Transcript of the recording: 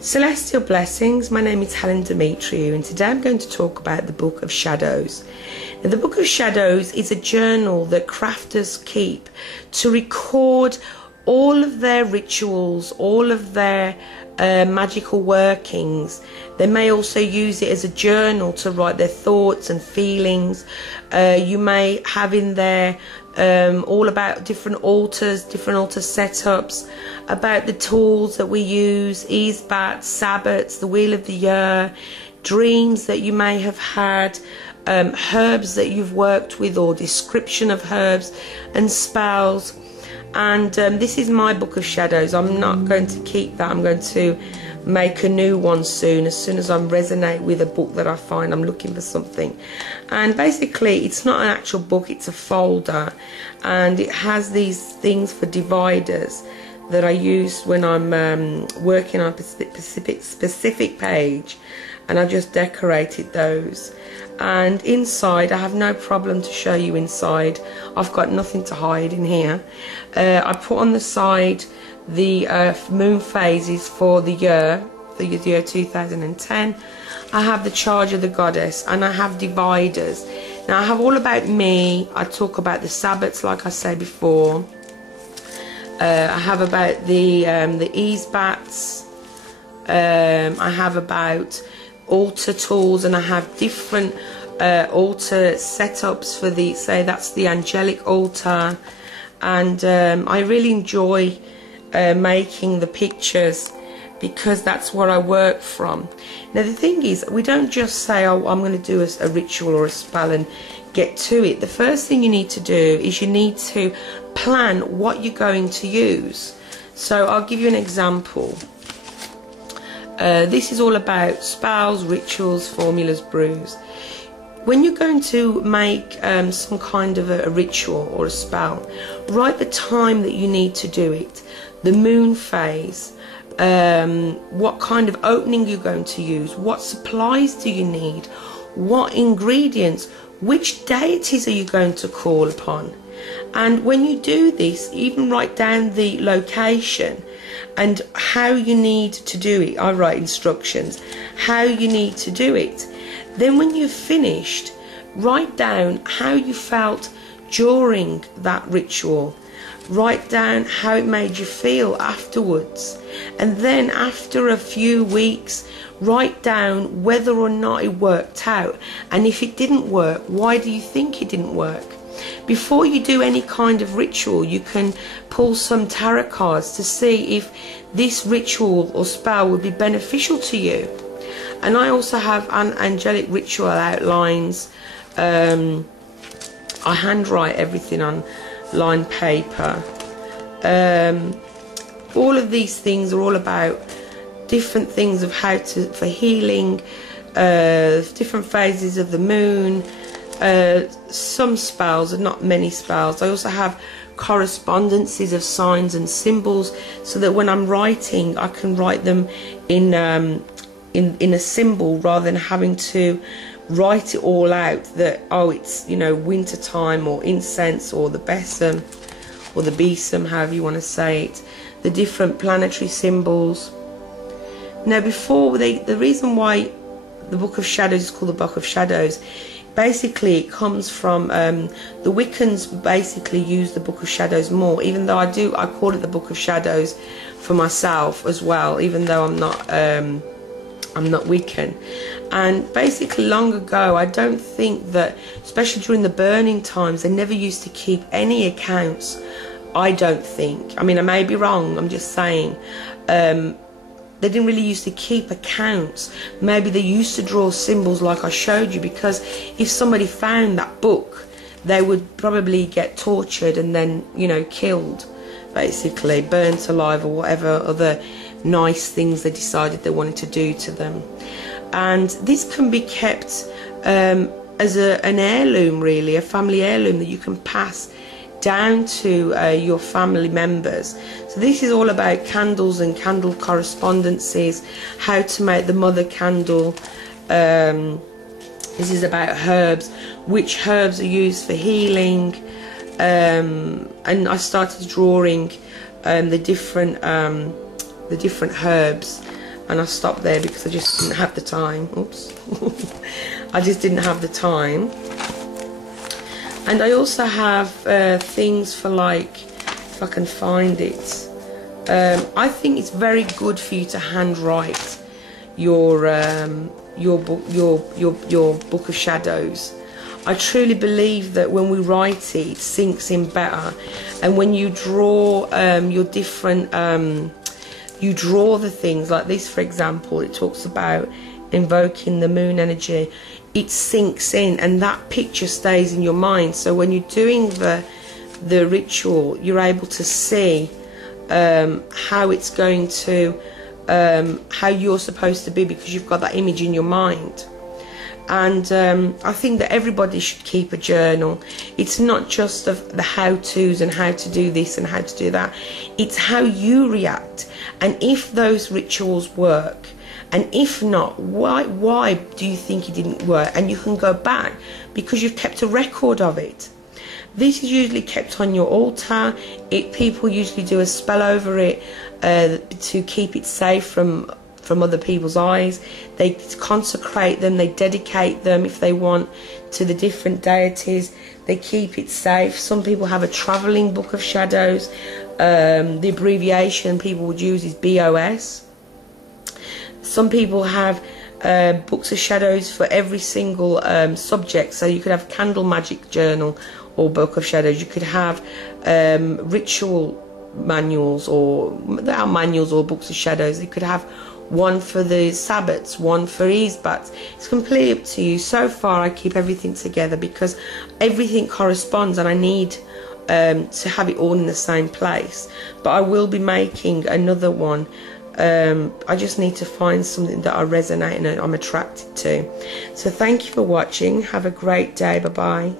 Celestial blessings, my name is Helen and today I'm going to talk about the Book of Shadows. Now, the Book of Shadows is a journal that crafters keep to record all of their rituals, all of their magical workings. They may also use it as a journal to write their thoughts and feelings. You may have in there all about different altars, different altar setups, about the tools that we use, ease bats, sabbats, the wheel of the year, dreams that you may have had, herbs that you've worked with, or description of herbs and spells. And this is my Book of Shadows. I'm not going to keep that. I'm going to make a new one soon as I resonate with a book that I find I'm looking for something. And basically it's not an actual book, it's a folder, and it has these things for dividers that I use when I'm working on a specific page, and I've just decorated those. And inside, I have no problem to show you inside. I've got nothing to hide in here. I put on the side the moon phases for the year 2010. I have the charge of the goddess, and I have dividers. Now I have all about me. I talk about the sabbats, like I said before. I have about the ease bats. I have about altar tools, and I have different altar setups for the, say that's the angelic altar. And I really enjoy making the pictures because that's what I work from. Now the thing is, we don't just say, oh, I'm going to do a ritual or a spell and get to it. The first thing you need to do is you need to plan what you're going to use. So I'll give you an example. This is all about spells, rituals, formulas, brews. When you're going to make some kind of a ritual or a spell, write the time that you need to do it, the moon phase, what kind of opening you're going to use, what supplies do you need, what ingredients, which deities are you going to call upon. And when you do this, even write down the location and how you need to do it. I write instructions, how you need to do it. Then when you've finished, write down how you felt during that ritual. Write down how it made you feel afterwards. And then after a few weeks, write down whether or not it worked out. And if it didn't work, why do you think it didn't work? Before you do any kind of ritual, you can pull some tarot cards to see if this ritual or spell would be beneficial to you. And I also have an angelic ritual outlines. I handwrite everything on lined paper. All of these things are all about different things of how to, for healing, different phases of the moon, some spells and not many spells. I also have correspondences of signs and symbols, so that when I'm writing, I can write them in a symbol rather than having to write it all out, that, oh, it's, you know, winter time, or incense, or the besom, or the besom, however you want to say it, the different planetary symbols. Now before, the reason why the Book of Shadows is called the Book of Shadows, basically it comes from the Wiccans basically use the Book of Shadows more, even though I call it the Book of Shadows for myself as well, even though I'm not Wiccan. And basically long ago, I don't think that, especially during the burning times, they never used to keep any accounts. I don't think, I mean, I may be wrong, I'm just saying, they didn't really used to keep accounts. Maybe they used to draw symbols like I showed you, because if somebody found that book, they would probably get tortured and then, you know, killed, basically burnt alive, or whatever other nice things they decided they wanted to do to them. And this can be kept as an heirloom, really, a family heirloom that you can pass down to your family members. So this is all about candles and candle correspondences, how to make the mother candle. This is about herbs, which herbs are used for healing, and I started drawing the different herbs and I stopped there because I just didn't have the time. Oops. I just didn't have the time. And I also have things for, like, if I can find it, I think it's very good for you to handwrite your book of shadows. I truly believe that when we write it, it sinks in better. And when you draw your different, you draw the things like this, for example, it talks about invoking the moon energy. It sinks in, and that picture stays in your mind. So when you're doing the ritual, you're able to see how it's going to, how you're supposed to be, because you've got that image in your mind. And I think that everybody should keep a journal. It's not just of the how-tos and how to do this and how to do that. It's how you react, and if those rituals work. And if not, why do you think it didn't work? And you can go back because you've kept a record of it. This is usually kept on your altar. People usually do a spell over it to keep it safe from other people's eyes. They consecrate them, they dedicate them if they want to the different deities. They keep it safe. Some people have a travelling book of shadows. The abbreviation people would use is BOS. Some people have books of shadows for every single subject. So you could have candle magic journal or book of shadows. You could have ritual manuals, or there are manuals or books of shadows. You could have one for the Sabbats, one for Easebats. It's completely up to you. So far I keep everything together because everything corresponds, and I need to have it all in the same place. But I will be making another one. I just need to find something that I resonate and I'm attracted to. So thank you for watching. Have a great day. Bye bye.